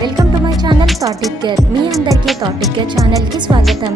Welcome to my channel థాటిక్ care. మీ అందరికీ థాటిక్ కేర్ ఛానల్కి స్వాగతం.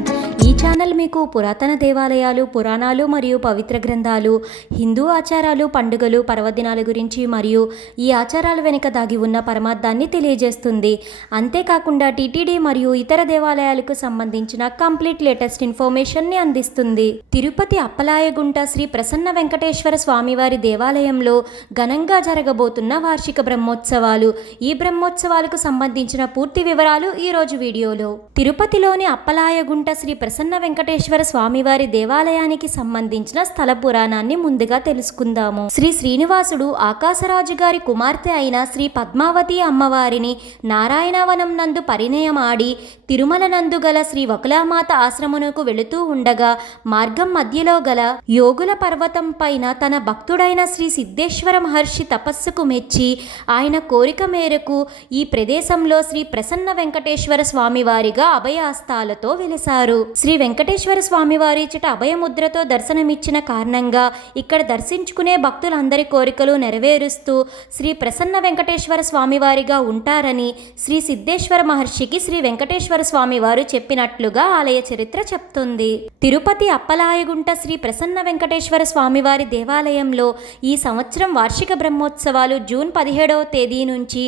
ఈ ఛానల్ మీకు పురాతన దేవాలయాలు, పురాణాలు మరియు పవిత్ర గ్రంథాలు, హిందూ ఆచారాలు, పండుగలు, పర్వదినాల గురించి మరియు ఈ ఆచారాల వెనుక దాగి ఉన్న పరమార్థాన్ని తెలియజేస్తుంది. అంతేకాకుండా టీటీడీ మరియు ఇతర దేవాలయాలకు సంబంధించిన కంప్లీట్ లేటెస్ట్ ఇన్ఫర్మేషన్ని అందిస్తుంది. తిరుపతి అప్పలాయగుంట శ్రీ ప్రసన్న వెంకటేశ్వర స్వామివారి దేవాలయంలో ఘనంగా జరగబోతున్న వార్షిక బ్రహ్మోత్సవాలు. ఈ బ్రహ్మోత్సవాలకు సంబంధించిన పూర్తి వివరాలు ఈరోజు వీడియోలో. తిరుపతిలోని అప్పలాయగుంట శ్రీ ప్రసన్న వెంకటేశ్వర స్వామివారి దేవాలయానికి సంబంధించిన స్థల పురాణాన్ని ముందుగా తెలుసుకుందాము. శ్రీ శ్రీనివాసుడు ఆకాశరాజు గారి కుమార్తె అయిన శ్రీ పద్మావతి అమ్మవారిని నారాయణవనం నందు పరిణయమాడి తిరుమల నందు గల శ్రీ వకులామాత ఆశ్రమమునకు వెళుతూ ఉండగా మార్గం మధ్యలో గల యోగుల పర్వతం పైన తన భక్తుడైన శ్రీ సిద్ధేశ్వర మహర్షి తపస్సుకు మెచ్చి ఆయన కోరిక మేరకు ఈ ప్రదేశంలో శ్రీ ప్రసన్న వెంకటేశ్వర స్వామివారిగా అభయహస్తాలతో వెలిసారు. శ్రీ వెంకటేశ్వర స్వామివారి ఇచ్చట అభయముద్రతో దర్శనమిచ్చిన కారణంగా ఇక్కడ దర్శించుకునే భక్తులందరి కోరికలు నెరవేరుస్తూ శ్రీ ప్రసన్న వెంకటేశ్వర స్వామివారిగా ఉంటారని శ్రీ సిద్ధేశ్వర మహర్షికి శ్రీ వెంకటేశ్వర స్వామివారు చెప్పినట్లుగా ఆలయ చరిత్ర చెప్తుంది. తిరుపతి అప్పలాయగుంట శ్రీ ప్రసన్న వెంకటేశ్వర స్వామివారి దేవాలయంలో ఈ సంవత్సరం వార్షిక బ్రహ్మోత్సవాలు జూన్ 17వ తేదీ నుంచి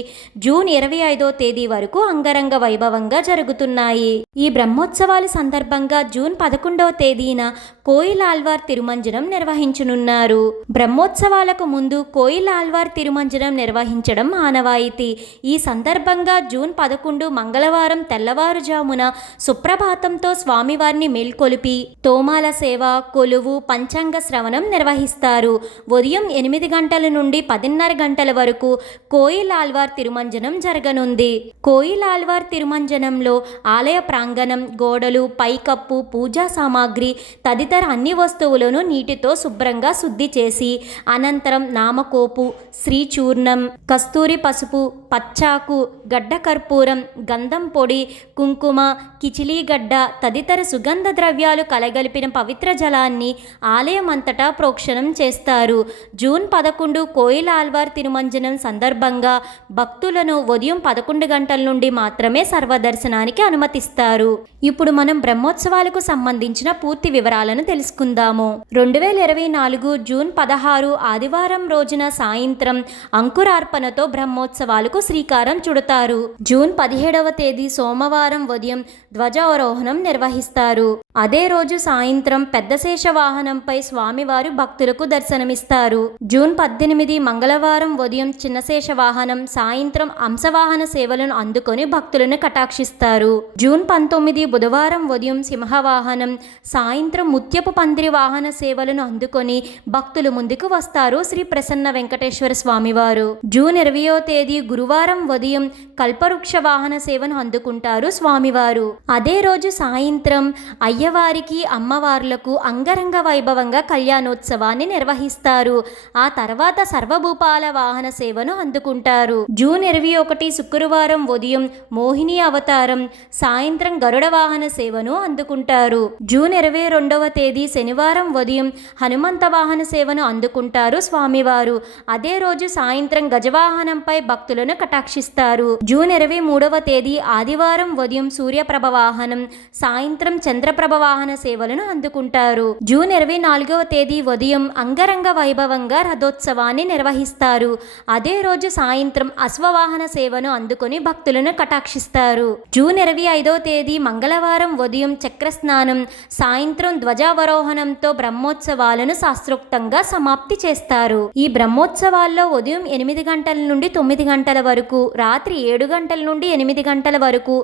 జూన్ 25వ తేదీ వరకు అంగరంగ వైభవంగా జరుగుతున్నాయి. ఈ బ్రహ్మోత్సవాల సందర్భంగా జూన్ 11వ తేదీన కోయిల్ ఆళ్వార్ తిరుమంజనం నిర్వహించనున్నారు. బ్రహ్మోత్సవాలకు ముందు కోయిల్ ఆళ్వార్ తిరుమంజనం నిర్వహించడం ఆనవాయితీ. ఈ సందర్భంగా జూన్ 11 మంగళవారం తెల్లవారుజామున సుప్రభాతంతో స్వామివారిని మేల్కొలిపి తోమాల సేవ, కొలువు, పంచాంగ శ్రవణం నిర్వహిస్తారు. ఉదయం 8 గంటల నుండి 10:30 గంటల వరకు కోయిల్ ఆళ్వార్ తిరుమంజనం జరగనుంది. కోయిల్ ఆళ్వార్ తిరుమంజనంలో ఆలయ ప్రాంగణం, గోడలు, పైకప్పు, పూజా సామాగ్రి తదితర అన్ని వస్తువులను నీటితో శుభ్రంగా శుద్ధి చేసి అనంతరం నామకోపు, శ్రీచూర్ణం, కస్తూరి పసుపు, పచ్చాకు, గడ్డ కర్పూరం, గంధం పొడి, కుంకుమ, కిచిలీగడ్డ తదితర సుగంధ ద్రవ్యాలు కలగలిపిన పవిత్ర జలాన్ని ఆలయం అంతటా ప్రోక్షణం చేస్తారు. జూన్ 11 కోయిల్ ఆళ్వార్ తిరుమంజనం సందర్భంగా భక్తులను ఉదయం 11 గంటల నుండి మాత్రమే సర్వదర్శనానికి అనుమతిస్తారు. ఇప్పుడు మనం బ్రహ్మోత్సవాలకు సంబంధించిన పూర్తి వివరాలను తెలుసుకుందాము. 2024 జూన్ 16 ఆదివారం రోజున సాయంత్రం అంకురార్పణతో బ్రహ్మోత్సవాలకు శ్రీకారం చుడతారు. జూన్ 17వ తేదీ సోమవారం ఉదయం ధ్వజారోహణం నిర్వహిస్తారు. అదే రోజు సాయంత్రం పెద్ద శేష వాహనంపై స్వామివారు భక్తులకు దర్శనమిస్తారు. జూన్ 18 మంగళవారం ఉదయం చిన్నశేష వాహనం, సాయంత్రం అంశవాహన సేవలను అందుకొని భక్తులను కటాక్షిస్తారు. జూన్ 19 బుధవారం ఉదయం సింహవాహనం, సాయంత్రం ముత్యపు పందిరి వాహన సేవలను అందుకొని భక్తులు ముందుకు వస్తారు శ్రీ ప్రసన్న వెంకటేశ్వర స్వామివారు. జూన్ 20వ తేదీ గురువారం ఉదయం కల్పవృక్ష వాహన సేవను అందుకుంటారు స్వామివారు. అదే రోజు సాయంత్రం అయ్యవారికి, అమ్మవార్లకు అంగరంగ వైభవంగా కళ్యాణోత్సవాన్ని నిర్వహిస్తారు. ఆ తర్వాత సర్వభూపాల వాహన సేవను అందుకుంటారు. జూన్ 21 శుక్రవారం ఉదయం మోహిని అవతారం, సాయంత్రం గరుడ వాహన సేవను అందుకుంటారు. జూన్ 22వ తేదీ శనివారం ఉదయం హనుమంత వాహన సేవను అందుకుంటారు స్వామివారు. అదే రోజు సాయంత్రం గజవాహనంపై భక్తులను కటాక్షిస్తారు. జూన్ 23వ తేదీ ఆదివారం ఉదయం సూర్యప్రభ వాహనం, సాయంత్రం చంద్రప్రభ వాహన సేవలను అందుకుంటారు. జూన్ 24వ తేదీ ఉదయం అంగరంగ వైభవంగా రథోత్సవాన్ని నిర్వహిస్తారు. అదే రోజు సాయంత్రం అశ్వవాహన సేవను అందుకొని భక్తులను కటాక్షిస్తారు. జూన్ 25వ తేదీ మంగళవారం ఉదయం చక్రస్నానం, సాయంత్రం ధ్వజావరోహణంతో బ్రహ్మోత్సవాలను శాస్త్రోక్తంగా సమాప్తి చేస్తారు. ఈ బ్రహ్మోత్సవాల్లో ఉదయం 8 గంటల నుండి 9 గంటల వరకు, రాత్రి 7 గంటల నుండి 8 గంటల వరకు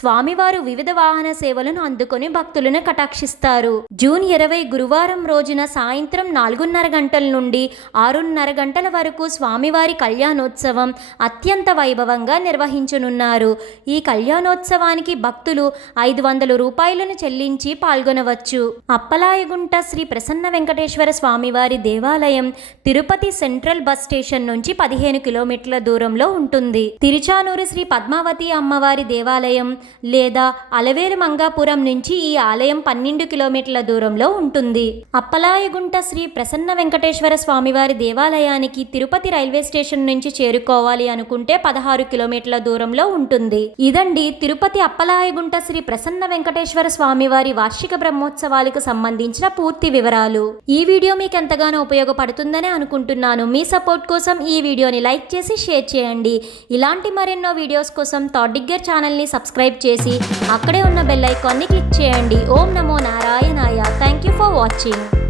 స్వామివారు వివిధ వాహన సేవలను అందుకొని భక్తులను కటాక్షిస్తారు. జూన్ 20 గురువారం రోజున సాయంత్రం 4:30 గంటల నుండి 6:30 గంటల వరకు స్వామివారి కళ్యాణోత్సవం అత్యంత వైభవంగా నిర్వహించనున్నారు. ఈ కళ్యాణోత్సవానికి భక్తులు 500 రూపాయలను చెల్లించి పాల్గొనవచ్చు. అప్పలాయగుంట శ్రీ ప్రసన్న వెంకటేశ్వర స్వామివారి దేవాలయం తిరుపతి సెంట్రల్ బస్ స్టేషన్ నుంచి 15 కిలోమీటర్ల దూరంలో ఉంటుంది. తిరుచానూరు శ్రీ పద్మావతి అమ్మవారి దేవాలయం లేదా అలవేలు మంగాపురం నుంచి ఈ ఆలయం 12 కిలోమీటర్ల దూరంలో ఉంటుంది. అప్పలాయగుంట శ్రీ ప్రసన్న వెంకటేశ్వర స్వామివారి దేవాలయానికి తిరుపతి రైల్వే స్టేషన్ నుంచి చేరుకోవాలి అనుకుంటే 16 కిలోమీటర్ల దూరంలో ఉంటుంది. జరుగుతుంది. ఇదండి తిరుపతి అప్పలాయగుంట శ్రీ ప్రసన్న వెంకటేశ్వర స్వామి వారి వార్షిక బ్రహ్మోత్సవాలకు సంబంధించిన పూర్తి వివరాలు. ఈ వీడియో మీకు ఎంతగానో ఉపయోగపడుతుందని అనుకుంటున్నాను. మీ సపోర్ట్ కోసం ఈ వీడియోని లైక్ చేసి షేర్ చేయండి. ఇలాంటి మరెన్నో వీడియోస్ కోసం థాట్ డిగ్గర్ ఛానల్ని సబ్స్క్రైబ్ చేసి అక్కడే ఉన్న బెల్ ఐకాన్ని క్లిక్ చేయండి. ఓం నమో నారాయణాయ. Thank you for watching.